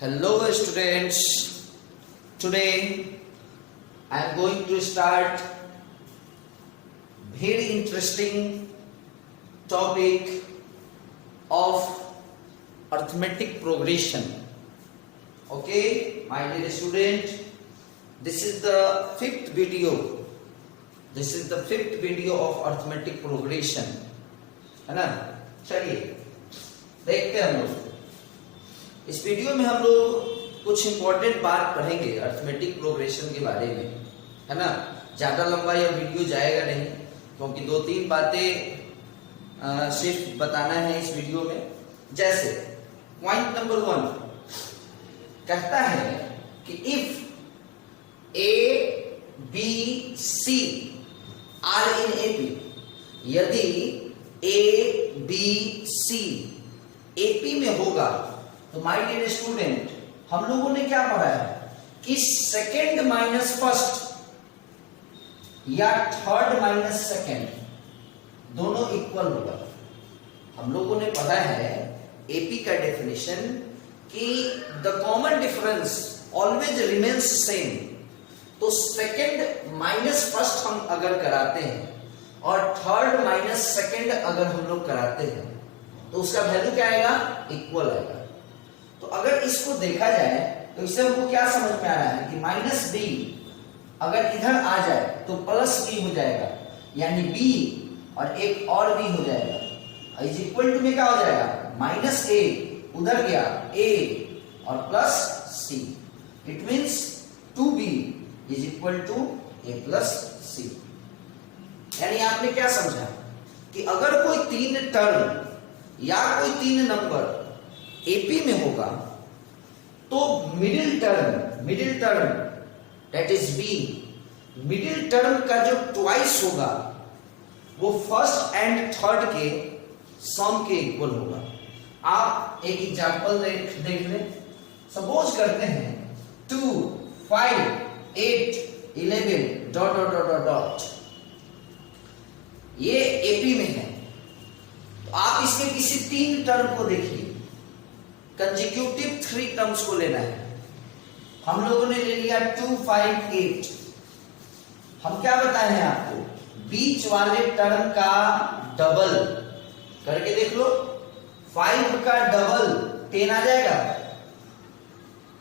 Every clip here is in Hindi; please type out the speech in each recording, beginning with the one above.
Hello students, today I am going to start very interesting topic of arithmetic progression. Okay, my dear student, this is the fifth video. This is the fifth video of arithmetic progression. है ना? चलिए देखते हैं हम लोग। इस वीडियो में हम लोग कुछ इंपॉर्टेंट बात पढ़ेंगे अर्थमेटिक प्रोग्रेशन के बारे में, है ना। ज्यादा लंबा यह वीडियो जाएगा नहीं, क्योंकि दो तीन बातें सिर्फ बताना है इस वीडियो में। जैसे पॉइंट नंबर 1 कहता है कि if A B C are in AP, यदि ए बी सी एपी में होगा तो माय डियर स्टूडेंट हम लोगों ने क्या पढ़ा है कि सेकंड माइनस फर्स्ट या थर्ड माइनस सेकंड दोनों इक्वल होगा। हम लोगों ने पढ़ा है एपी का डेफिनेशन कि the common difference always remains same. तो सेकंड माइनस फर्स्ट हम अगर कराते हैं और थर्ड माइनस सेकंड अगर हम लोग कराते हैं तो उसका वैल्यू क्या आएगा? इक्वल आएगा। तो अगर इसको देखा जाए तो इससे हमको क्या समझ में आ रहा है कि माइनस बी अगर इधर आ जाए तो प्लस बी हो जाएगा, यानी बी और एक और बी हो जाएगा। इज इक्वल टू में क्या हो जाएगा? माइनस ए उधर गया ए और plus C. It means 2b is equal to A plus C. यानी आपने क्या समझा कि अगर कोई तीन टर्म या कोई तीन नंबर एपी में होगा तो middle term that is B, middle term का जो ट्वाइस होगा वो फर्स्ट एंड थर्ड के सम के इक्वल होगा। आप एक एग्जांपल देख लें। सपोज करते हैं 2 5 8 11 डॉट डॉट डॉट डॉट, ये एपी में है। तो आप इसमें किसी तीन टर्म को देखिए, कंसेक्यूटिव 3 टर्म्स को लेना है। हम लोगों ने ले लिया 2 5 8। हम क्या बताए हैं आपको? बीच वाले टर्म का डबल करके देख लो। 5 का डबल 10 आ जाएगा,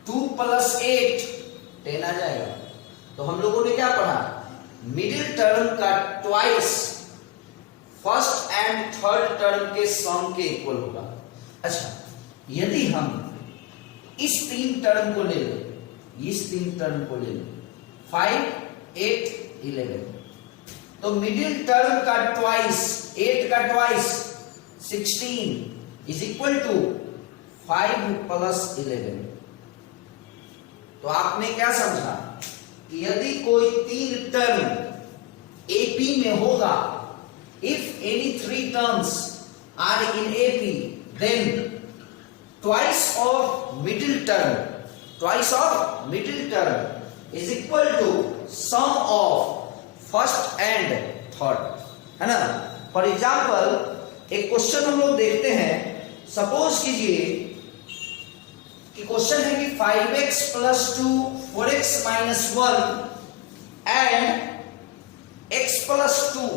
2 + 8 10 आ जाएगा। तो हम लोगों ने क्या पढ़ा? मिडिल टर्म का twice first and third term के सम के इक्वल होगा। अच्छा, यदि हम इस तीन टर्म को ले लें, 5 8 11, तो मिडिल टर्म का ट्वाइस 8 का ट्वाइस 16 इज इक्वल टू 5 + 11। तो आपने क्या समझा कि यदि कोई तीन टर्म एपी में होगा, if any 3 terms are in AP, then twice of middle term is equal to sum of first and third, है ना। फॉर एग्जाम्पल एक क्वेश्चन हम लोग देखते हैं। सपोज कीजिए कि क्वेश्चन है कि 5x + 2 4x - 1 and x + 2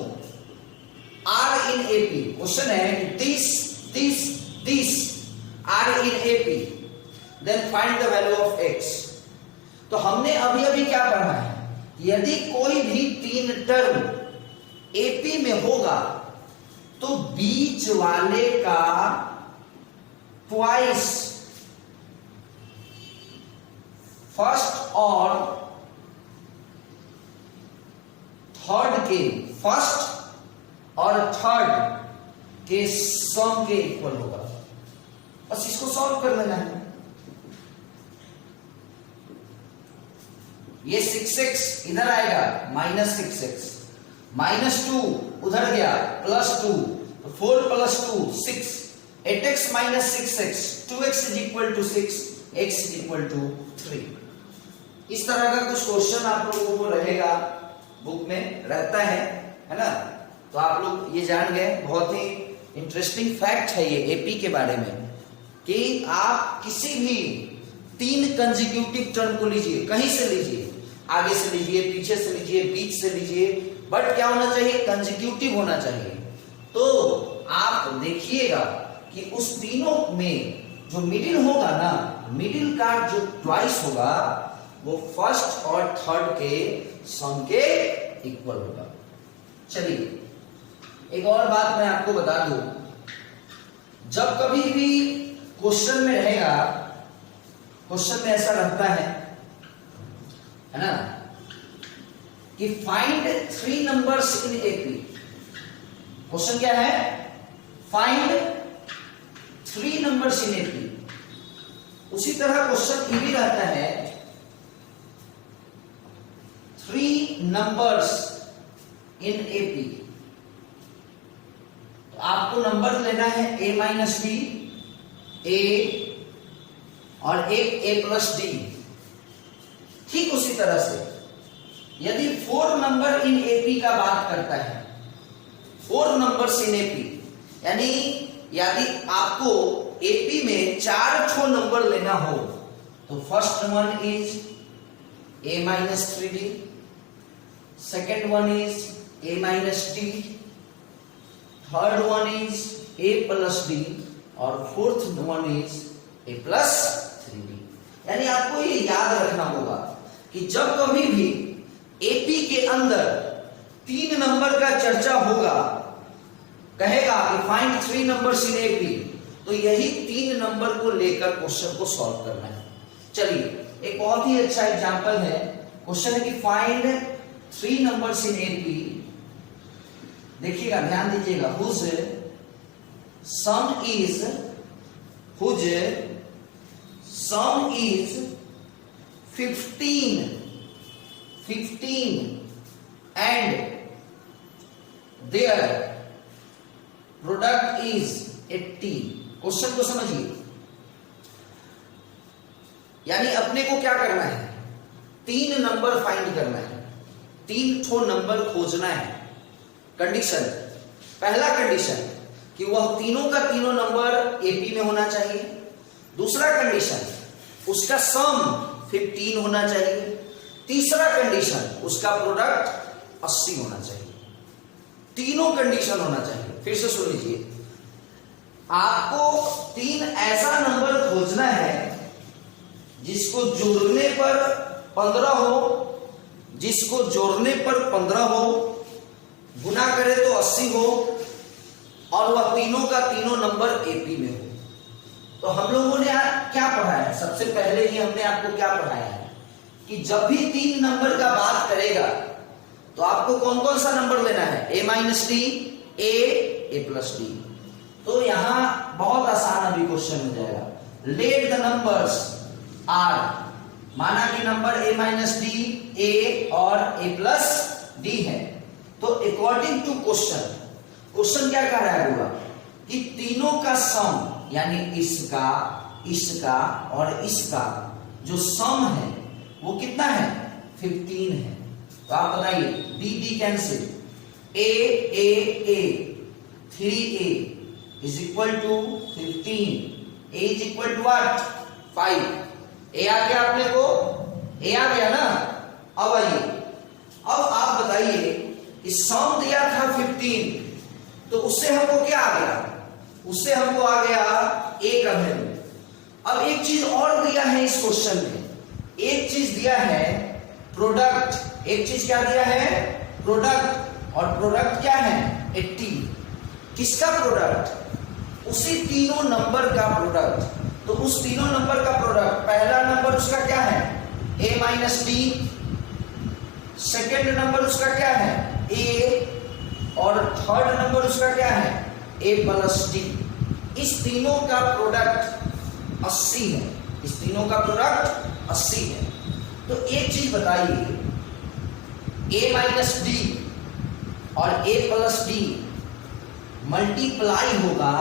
are in AP। Question है this are in AP, then find the value of x। तो हमने अभी क्या पढ़ा है? यदि कोई भी तीन टर्म AP में होगा तो बीच वाले का ट्वाइस फर्स्ट और थर्ड के के सम के इक्वल होगा। बस इसको सॉल्व कर लेना है। ये 6x इधर आएगा, -6x, -2 उधर गया, +2, तो 4 + 2 6, 8x - 6x, 2x is equal to 6, x is equal to 3। इस तरह का कुछ क्वेश्चन आप लोगों को रहेगा, बुक में रहता है ना। तो आप लोग ये जान गए, बहुत ही इंटरेस्टिंग फैक्ट है ये एपी के बारे में कि आप किसी भी 3 कंसेक्यूटिव टर्म को लीजिए, कहीं से लीजिए, आगे से लीजिए, पीछे से लीजिए, बीच से लीजिए, बट क्या होना चाहिए, कंसेक्यूटिव होना चाहिए। तो आप देखिएगा कि उस तीनों में जो मिडिल होगा ना, मिडिल का जो ट्वाइस होगा वो फर्स्ट और थर्ड के सम के इक्वल होगा। चलिए एक और बात मैं आपको बता दूं, जब कभी भी क्वेश्चन में रहेगा, क्वेश्चन में ऐसा रहता है ना, कि find 3 numbers in AP. Question क्या है, फाइंड 3 नंबर्स इन एपी। उसी तरह क्वेश्चन ये भी रहता है 3 नंबर्स इन एपी। तो आपको नंबर लेना है a माइनस बी, ए और एक a प्लस डी। ठीक उसी तरह से यदि 4 नंबर इन एपी का बात करता है, 4 नंबर्स इन एपी, यानी यदि आपको एपी में 4 ठो नंबर लेना हो, तो first one is a minus 3d, second one is a minus d, third one is a plus d और fourth one is a plus 3d। यानी आपको ये याद रखना होगा कि जब कभी भी एपी के अंदर 3 नंबर का चर्चा होगा, कहेगा कि फाइंड 3 नंबर्स इन एपी, तो यही 3 नंबर को लेकर क्वेश्चन को सॉल्व करना है। चलिए एक बहुत ही अच्छा एग्जांपल है, क्वेश्चन है कि फाइंड 3 नंबर्स इन एपी। देखिएगा, ध्यान दीजिएगा, whose sum is 15 and their product is 80। Question को समझिए, यानी अपने को क्या करना है, 3 नंबर फाइंड करना है, 3 ठो नंबर खोजना है। कंडीशन, पहला कंडीशन कि वह तीनों का तीनों नंबर एपी में होना चाहिए। दूसरा कंडीशन, उसका सम 15 होना चाहिए। तीसरा कंडीशन, उसका प्रोडक्ट 80 होना चाहिए। तीनों कंडीशन होना चाहिए। फिर से सुन लीजिए, आपको 3 ऐसा नंबर खोजना है जिसको जोड़ने पर 15 हो, जिसको जोड़ने पर 15 हो, गुना करे तो 80 हो, और वह तीनों का तीनों नंबर एपी में हो। तो हम लोगों ने क्या पढ़ा है, सबसे पहले ही हमने आपको क्या पढ़ाया है कि जब भी 3 नंबर का बात करेगा तो आपको कौन कौन सा नंबर लेना है, a minus D, a plus D. तो यहां बहुत आसान अभी क्वेश्चन हो जाएगा। लेट द नंबर्स आर, माना कि number a minus D, a और a प्लस डी है। तो अकॉर्डिंग टू क्वेश्चन, क्वेश्चन क्या कह रहा है होगा कि तीनों का सम, यानी इसका और इसका जो सम है वो कितना है, 15 है। तो आप बताइए, D D cancel, a 3a is equal to 15, a is equal to what, 5। a आ गया, अपने को a आ गया ना। अब आइए, अब आप बताइए कि सम दिया था 15, तो उससे हमको क्या आ गया, उससे हमको आ गया a का वैल्यू। अब एक चीज और दिया है इस क्वेश्चन में, एक चीज दिया है प्रोडक्ट। एक चीज क्या दिया है, प्रोडक्ट, और प्रोडक्ट क्या है, 80। किसका प्रोडक्ट, उसी तीनों नंबर का प्रोडक्ट। तो उस तीनों नंबर का प्रोडक्ट, पहला नंबर उसका क्या है, a minus D, second number उसका क्या है, a, और थर्ड नंबर उसका क्या है, a प्लस डी। इस तीनों का प्रोडक्ट 80 है, इस तीनों का प्रोडक्ट 80 है। तो एक चीज बताइए, a माइनस डी और a प्लस डी मल्टीप्लाई होगा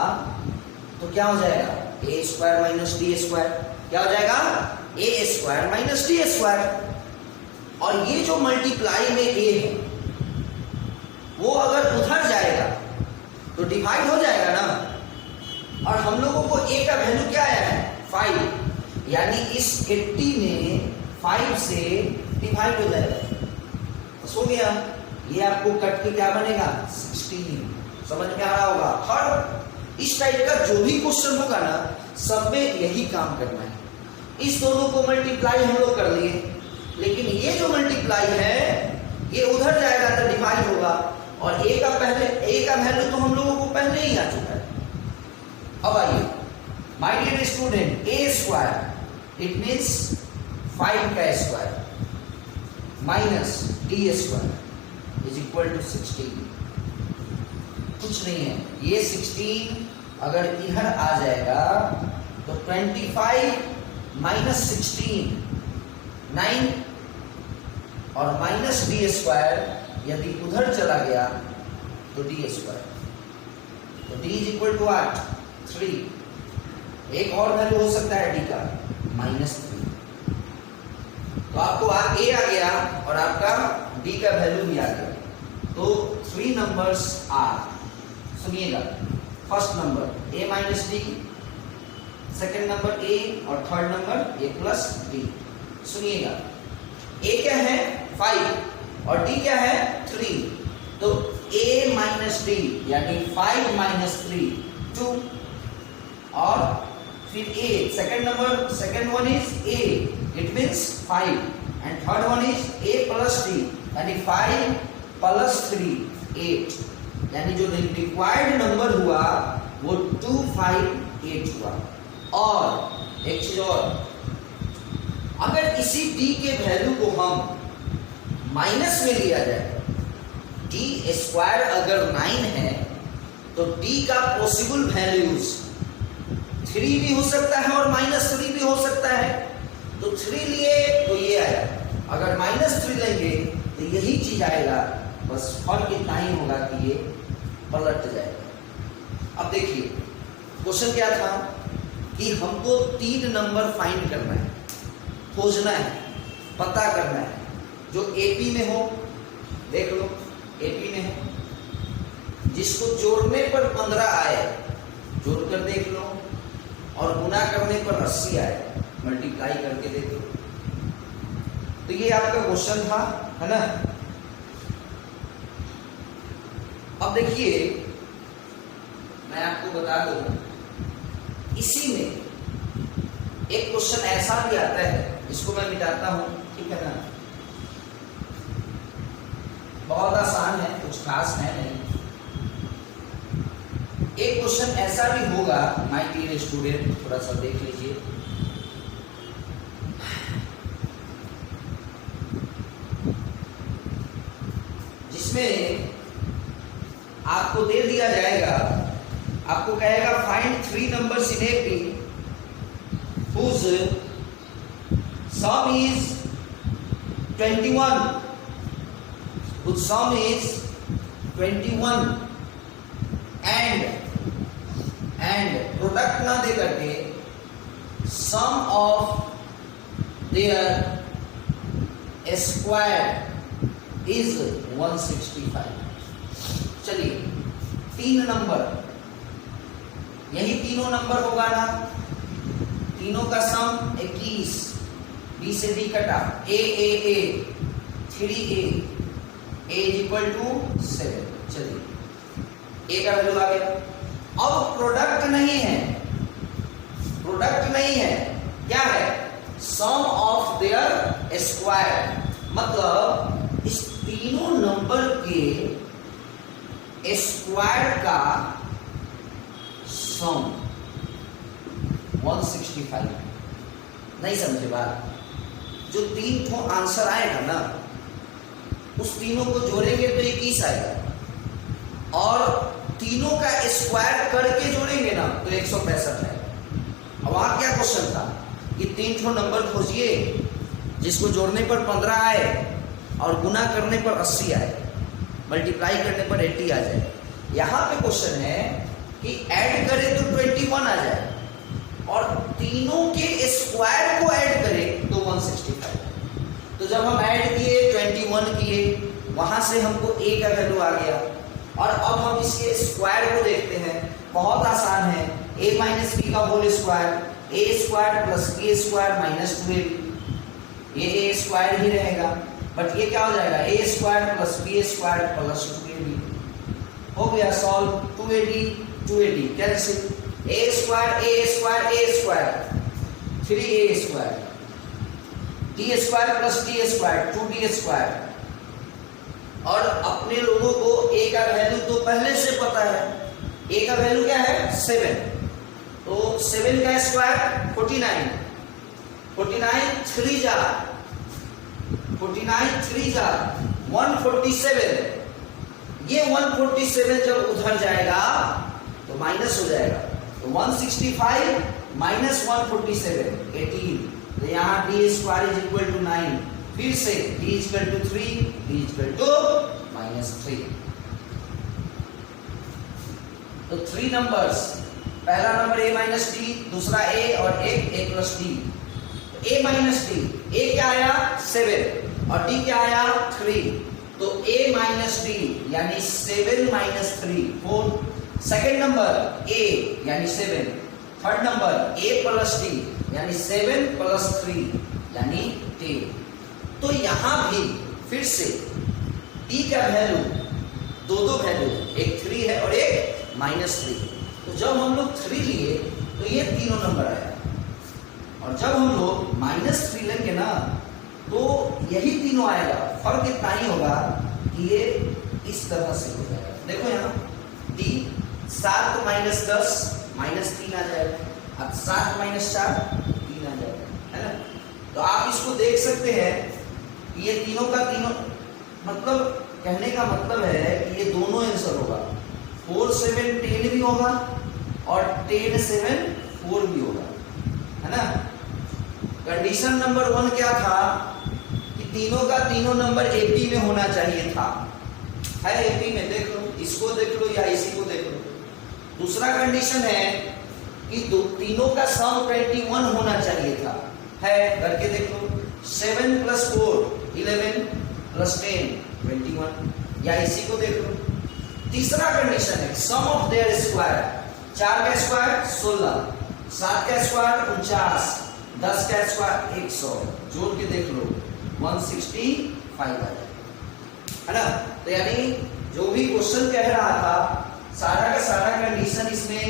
तो क्या हो जाएगा, a square minus D square. क्या हो जाएगा, a square minus D square. और ये जो मल्टीप्लाई में a है वो अगर उधर जाएगा तो डिवाइड हो जाएगा ना। और हम लोगों को a का वैल्यू क्या आया है, 5, यानी इस 80 में 5 से डिवाइड हो जाएगा, बस हो गया। ये आपको कट के क्या बनेगा 16, समझ में आ रहा होगा। हर इस टाइप का जो भी क्वेश्चन होगा ना, सब में यही काम करना है। इस दोनों को मल्टीप्लाई हम लोग कर लिए, लेकिन ये जो मल्टीप्लाई है ये उधर जाएगा तो डिवाइड होगा, और ए का वैल्यू तो हम लोगों को पहले ही आ चुका है। अब आइए my dear student, A square it means 5 का square minus D square is equal to 16। कुछ नहीं है, ये 16 अगर इधर आ जाएगा तो 25 माइनस 16 9, और माइनस डी स्क्वायर यदि उधर चला गया तो डी स्क्वायर, तो डी इज इक्वल टू 8 3। एक और वैल्यू हो सकता है डी का -3। तो आपको ए आ गया और आपका डी का वैल्यू भी आ गया। तो 3 नंबर्स आर, सुनिएगा, first number A minus D, second number A, और third number A plus D. सुनिएगा, ए क्या है 5 और डी क्या है 3, तो a माइनस डी यानी 5 माइनस 3 2, और फिर a second one is a, it means 5, and third one is a plus d यानी 5 प्लस 3 8, यानी जो रिक्वायर्ड नंबर हुआ वो 258 हुआ। और एक चीज और, अगर इसी d के वैल्यू को हम माइनस में लिया जाए, डी स्क्वायर अगर 9 है तो d का पॉसिबल वैल्यूज 3 भी हो सकता है और -3 भी हो सकता है। तो 3 लिए तो ये आया, अगर -3 लेंगे तो यही चीज आएगा, बस फर्क इतना ही होगा कि ये पलट जाएगा। अब देखिए क्वेश्चन क्या था कि हमको 3 नंबर फाइंड करना है, खोजना है, पता करना है, जो एपी में हो, देख लो एपी में है, जिसको जोड़ने पर 15 आए, जोड़कर देख लो, और गुना करने पर 80 आए, मल्टीप्लाई करके देख लो। तो ये आपका क्वेश्चन था, है ना। अब देखिए मैं आपको बता दूं, इसी में एक क्वेश्चन ऐसा भी आता है, इसको मैं मिटाता हूं, ठीक है ना। बहुत आसान है, कुछ खास है नहीं। एक क्वेश्चन ऐसा भी होगा माय डियर स्टूडेंट, थोड़ा सा देख लीजिए। जिसमें आपको दे दिया जाएगा, आपको कहेगा find 3 numbers in AP whose sum is 21, whose sum is 21 and product ना दे करके सम ऑफ देयर स्क्वायर इज 165। चलिए 3 नंबर, यही तीनों नंबर होगा ना, तीनों का सम 21, बी से डी कटा, ए 3a इज इक्वल टू 7। चलिए ए का वैल्यू आ गया। अब प्रोडक्ट नहीं है, क्या है सम ऑफ देयर स्क्वायर, मतलब इस तीनों नंबर के स्क्वायर का सम 165। नहीं समझे बात? जो 3 ठो आंसर आएगा ना, उस तीनों को जोड़ेंगे तो 21 आएगा, और तीनों का स्क्वायर करके जोड़ेंगे ना तो 165 है। अब वहां क्या क्वेश्चन था कि 3 ठो नंबर खोजिए जिसको जोड़ने पर 15 आए और गुना करने पर 80 आए, मल्टीप्लाई करने पर 80 आ जाए। यहाँ पे क्वेश्चन है कि ऐड करें तो 21 आ जाए, और तीनों के स्क्वायर को ऐड करें तो 165। तो जब हम ऐड किए 21 किए, वहां से हमको a का वैल्यू आ गया, और अब हम इसके स्क्वायर को देखते हैं। बहुत आसान है, a माइनस बी का whole square A square plus B square minus 2ab, ये ए स्क्वायर ही रहेगा, बट ये क्या हो जाएगा A square plus B square plus 2ab। हो गया solve, 2ad cancel, A square A square A square 3a square, D square plus D square 2d square. और अपने लोगों को a का वैल्यू तो पहले से पता है, a का वैल्यू क्या है 7, तो 7 का स्क्वायर 49, 49 3 जा 147, ये 147 जब उधर जाएगा तो माइनस हो जाएगा, तो 165 माइनस 147 18, तो यहाँ D square is equal to 9, फिर से d equal to 3, d equal to -3। तो 3 नंबर्स, पहला नंबर a माइनस डी, दूसरा a और एक a plus D. a minus D, a क्या आया 7 और d क्या आया 3, तो a माइनस डी यानी 7 माइनस 3 4। सेकेंड नंबर a यानी 7, third number a plus D यानी 7 प्लस 3 यानी 10। तो यहां भी फिर से d का वैल्यू दो वैल्यू, एक 3 है और एक -3, तो जब हम लोग 3 लिए तो ये तीनों नंबर आया, और जब हम लोग -3 लेंगे ना तो यही तीनों आएगा। फर्क इतना ही होगा कि ये इस तरह से हो जाएगा। देखो यहाँ d 7 माइनस 10 -3 आ जाएगा, अब 7 माइनस 4 3 आ जाएगा, है ना। तो आप इसको देख सकते हैं, ये तीनों का तीनों, मतलब कहने का मतलब है कि ये दोनों आंसर होगा, 4 7 10 भी होगा और 10 7 4 भी होगा, है ना। कंडीशन नंबर 1 क्या था कि तीनों का तीनों नंबर एपी में होना चाहिए था, है एपी में, देख लो, इसको देख लो या इसी को देख लो। दूसरा कंडीशन है कि तीनों का सम 21 होना चाहिए था, है, करके देख लो, 7 प्लस 4 11 प्लस 10 21, या इसी को देख लो। तीसरा कंडीशन है सम ऑफ देयर स्क्वायर, 4 का स्क्वायर 16, 7 का स्क्वायर 49, 10 का स्क्वायर 100, जोड़ के देख लो 165 आ जाए, है ना। तो यानी जो भी क्वेश्चन कह रहा था सारा का सारा कंडीशन इसमें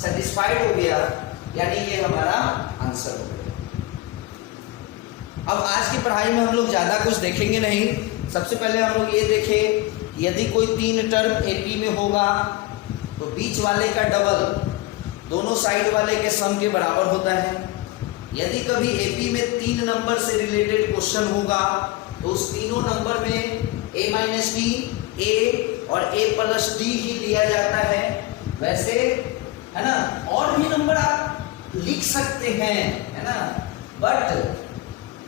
सेटिस्फाइड हो गया, यानी ये हमारा आंसर हो गया। अब आज की पढ़ाई में हम लोग ज्यादा कुछ देखेंगे नहीं। सबसे पहले हम लोग ये देखें, यदि कोई 3 टर्म एपी में होगा तो बीच वाले का डबल दोनों साइड वाले के सम के बराबर होता है। यदि कभी एपी में 3 नंबर से रिलेटेड क्वेश्चन होगा तो उस तीनों नंबर में a माइनस डी, a और a प्लस डी ही लिया जाता है। वैसे है ना, और भी नंबर आप लिख सकते हैं, है ना, बट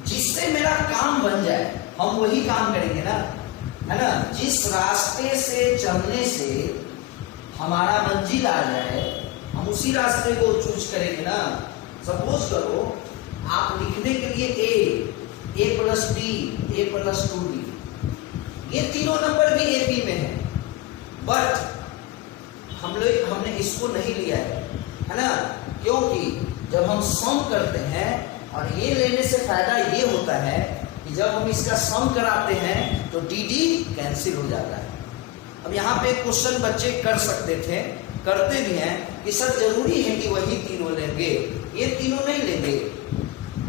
जिससे मेरा काम बन जाए हम वही काम करेंगे ना, है ना। जिस रास्ते से चलने से हमारा मंजिल आ जाए हम उसी रास्ते को चूज करेंगे ना। सपोज करो आप लिखने के लिए a plus D, a plus 2d, ये तीनों नंबर भी एपी में है, बट हमने इसको नहीं लिया है ना, क्योंकि जब हम सम करते हैं, और ये लेने से फायदा ये होता है कि जब हम इसका सम कराते हैं तो डी कैंसिल हो जाता है। अब यहाँ पे क्वेश्चन बच्चे कर सकते थे, करते भी हैं कि सर जरूरी है कि वही तीनों लेंगे, ये तीनों नहीं लेंगे।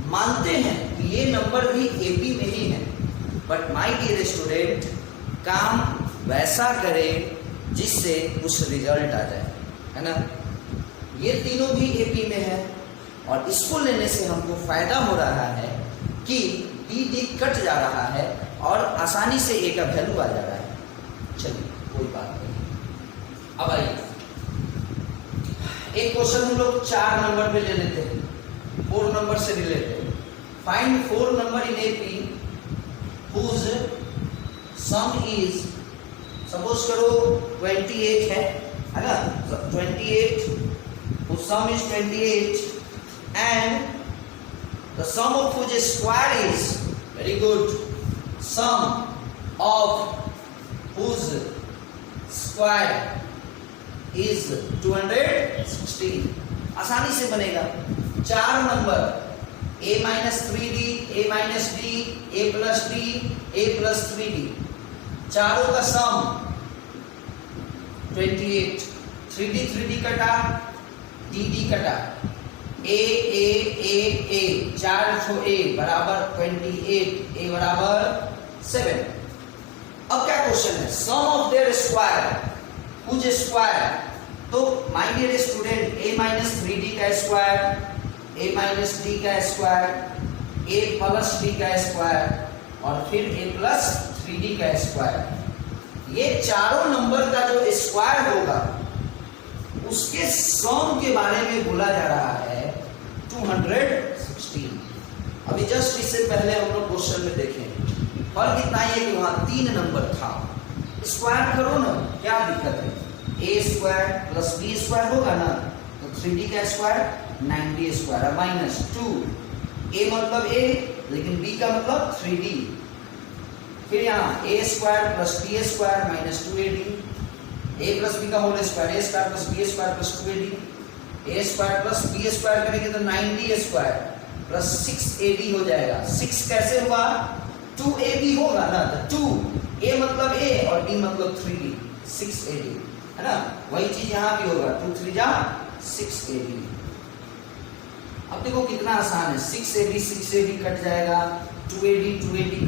मानते हैं कि ये नंबर भी एपी में ही है, बट माय डियर स्टूडेंट, काम वैसा करें जिससे कुछ रिजल्ट आ जाए, है ना। ये तीनों भी एपी में है और इसको लेने से हमको फायदा हो रहा है कि डी कट जा रहा है और आसानी से ए का वैल्यू आ जा रहा है। चलिए कोई बात नहीं। अब आइए एक क्वेश्चन हम लोग 4 नंबर पे ले लेते हैं, 4 नंबर से related. Find 4 number in AP whose sum is, suppose करो 28 है ना, 28 whose sum is 28 and the sum of whose square is, very good, sum of whose square is 216। आसानी से बनेगा। चार number a minus 3d, a minus d, a plus d, a plus 3d, चारों का सम 28। 3d कटा, dd कटा, a चार छो a बराबर 28, a बराबर 7। अब क्या क्वेश्चन है, सम ऑफ देयर स्क्वायर, कुछ स्क्वायर। तो my dear student, a minus 3d का स्क्वायर, a माइनस d का स्क्वायर, a प्लस d का स्क्वायर और फिर a प्लस 3d का स्क्वायर, ये चारों नंबर का जो स्क्वायर होगा उसके सम के बारे में बोला जा रहा है 216। अभी जस्ट इससे पहले हम लोग क्वेश्चन में देखें, फर्क इतना ही है कि वहां 3 नंबर था, स्क्वायर करो ना, क्या दिक्कत है, a square plus b square होगा ना, तो 3d का square 9d square minus 2, a मतलब a लेकिन b का मतलब 3d, फिर यहाँ a square plus b square minus 2ad, a plus b का whole square, a square plus b square plus 2ad, a square plus b square करेंगे तो 9d स्क्वायर प्लस 6ad हो जाएगा। 6 कैसे हुआ, 2ab होगा ना, तो 2 a मतलब a और d मतलब 3d, 6ad है ना, वही चीज यहाँ भी होगा, 2 3 जा 6ad। अब देखो कितना आसान है, 6ad कट जाएगा, 2ad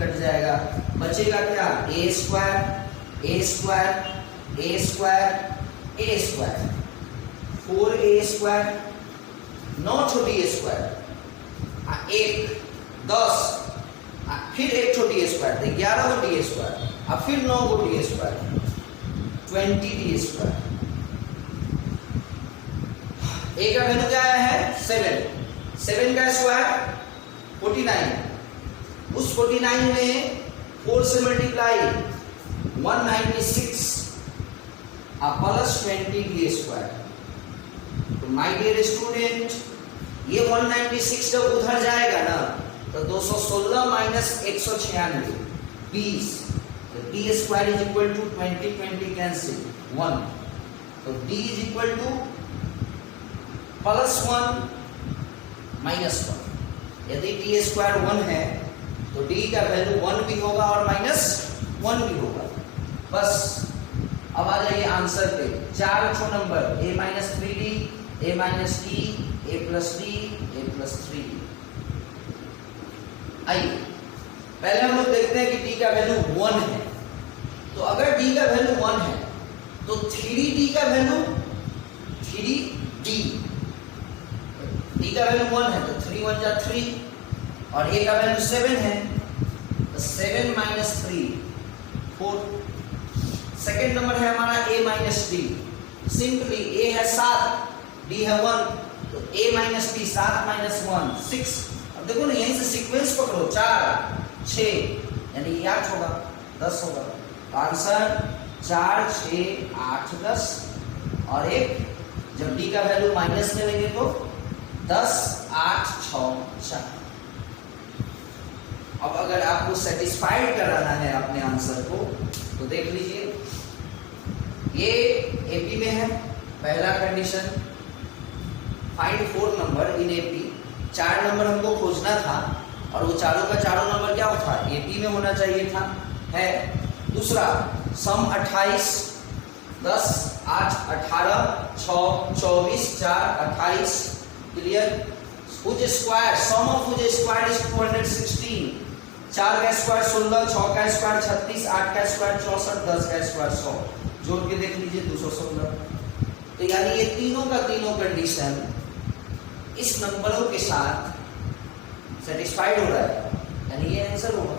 कट जाएगा, बचेगा क्या, a square a square a square a square, 4a square 9 छोटी a स्क्वायर, 1 10, फिर 1 छोटी a स्क्वायर, 11 को d स्क्वायर, अब फिर 9 को d square, 20d square. a का वैल्यू क्या आया है 7, 7 का स्क्वायर 49, उस 49 में 4 से मल्टीप्लाई 196 प्लस 20d स्क्वायर। तो माय डियर स्टूडेंट, ये 196 जब उधर जाएगा ना तो 216 माइनस 196 20, तो d square is equal to 20 cancel 1, तो d is equal to plus 1 minus 1। यदि d स्क्वायर 1 है तो d का वैल्यू 1 भी होगा और माइनस 1 भी होगा। बस अब आ जाइए आंसर पे, चार छो number a minus 3d, a minus d, a plus d, a plus 3d। आइए पहले हम लोग देखते हैं कि d का वैल्यू 1 है, तो अगर d का वैल्यू 1 है तो 3d का वैल्यू 3d, d का वैल्यू 1 है तो 3 1 जा 3 और a का वैल्यू 7 है तो 7 माइनस 3 4। सेकेंड नंबर है हमारा a minus d, simply a है 7, d है 1, तो a माइनस d 7 माइनस 1 6। अब देखो ना यहीं से सीक्वेंस पकड़ो, 4 6 यानी 8 होगा 10 होगा, तो आंसर 4 6 8 10 और एक जब d का वैल्यू माइनस में लेंगे तो 10 8 6 4। अब अगर आपको सेटिस्फाइड कराना है अपने आंसर को तो देख लीजिए, ये एपी में है, पहला condition find 4 number in AP, 4 number हमको खोजना था और वो चारों का चारों नंबर क्या था, एपी में होना चाहिए था, है। दूसरा सम 28 10 8 18 6 24 4 28, clear. which square, sum of which square is 216, 4 का स्क्वायर 16, 6 का स्क्वायर 36, 8 का स्क्वायर 64, 10 का स्क्वायर 100, जोड़ के देख लीजिए 216। तो यानी ये तीनों का तीनों कंडीशन इस नंबरों के साथ सेटिस्फाइड हो रहा है, यानी ये आंसर होगा।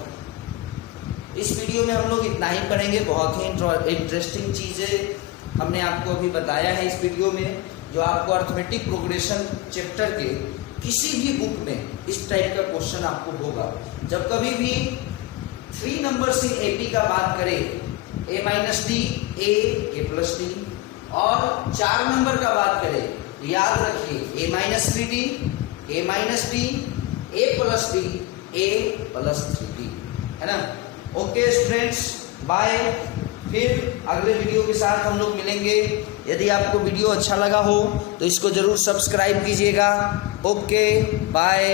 इस वीडियो में हम लोग इतना ही पढ़ेंगे, बहुत ही इंटरेस्टिंग चीजें हमने आपको अभी बताया है इस वीडियो में, जो आपको अर्थमेटिक प्रोग्रेशन चैप्टर के किसी भी बुक में इस टाइप का क्वेश्चन आपको होगा। जब कभी भी 3 नंबर्स इन एपी का बात करें, a minus D, a plus D, और 4 नंबर का बात करें तो याद रखिए a minus 3d, a minus D, a plus D, a plus 3d, है ना। Okay students, bye. फिर अगले वीडियो के साथ हम लोग मिलेंगे यदि आपको वीडियो अच्छा लगा हो तो इसको ज़रूर सब्सक्राइब कीजिएगा। Okay bye.